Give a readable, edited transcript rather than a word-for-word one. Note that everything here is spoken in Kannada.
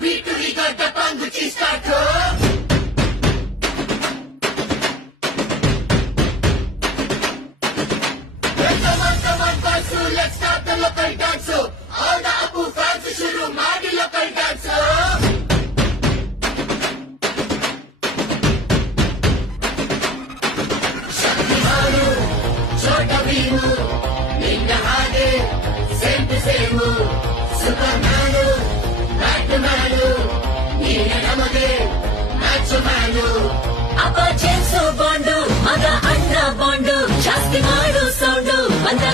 beat we got the panguchi start. Come on, boys, let's start the local dance. All the Apu fans shuru ಮಾಡಿ local dance. ಶಕ್ತಿಮಾನು ಚೋಟ ಭೀಮು ನಿನ್ನ ಹಾಗೆ same to same superman batman ನೀನೆ ನಮಗೆ ಮ್ಯಾಚ್ ಮ್ಯಾನು ಅಪ್ಪ ಜೇಮ್ಸು ಬಾಂಡು ಮಗ ಅಣ್ಣ ಬಾಂಡು ಜಾಸ್ತಿ ಮಾಡು ಸೌಂಡು ಬಂದ